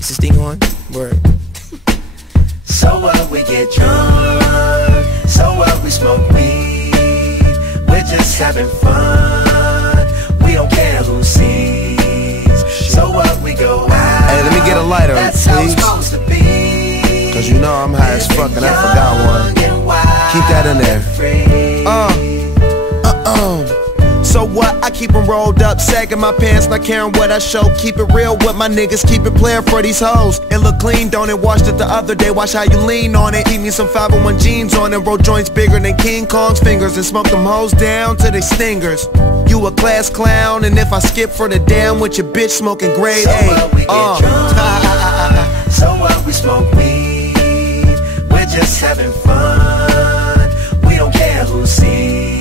Is this thing on? Word. So what, we get drunk. So what, we smoke weed. We're just having fun. We don't care who sees. So what, we go out. Hey, let me get a lighter, That's how it's please. supposed to be. Cause you know I'm high as fuck and I forgot one. Keep that in there. So what? I keep them rolled up, sagging my pants, not caring what I show. Keep it real with my niggas, keep it playing for these hoes. It look clean, don't it? Washed it the other day, watch how you lean on it. Keep me some 501 jeans on and roll joints bigger than King Kong's fingers. And smoke them hoes down to they stingers. You a class clown, and if I skip for the damn with your bitch smoking grade So A. what, we get drunk. So what, we smoke weed. We're just having fun. We don't care who sees.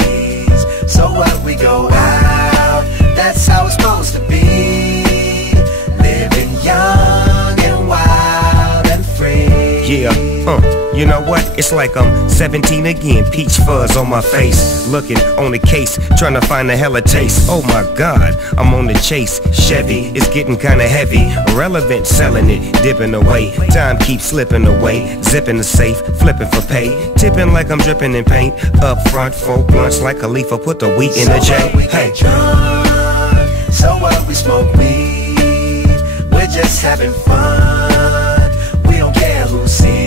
So what, we go out. That's how it's supposed to be. Living young and wild and free. Yeah, you know what? It's like I'm 17 again, peach fuzz on my face. Looking on the case, trying to find a hella taste. Oh my God, I'm on the chase. Chevy, it's getting kinda heavy. Irrelevant, selling it, dipping away. Time keeps slipping away. Zipping the safe, flipping for pay. Tipping like I'm dripping in paint. Up front, 4 blunts like kahlifa, put the wheat in the J. So what, we get drunk. So what, we smoke weed. We're just having fun. We don't care who sees.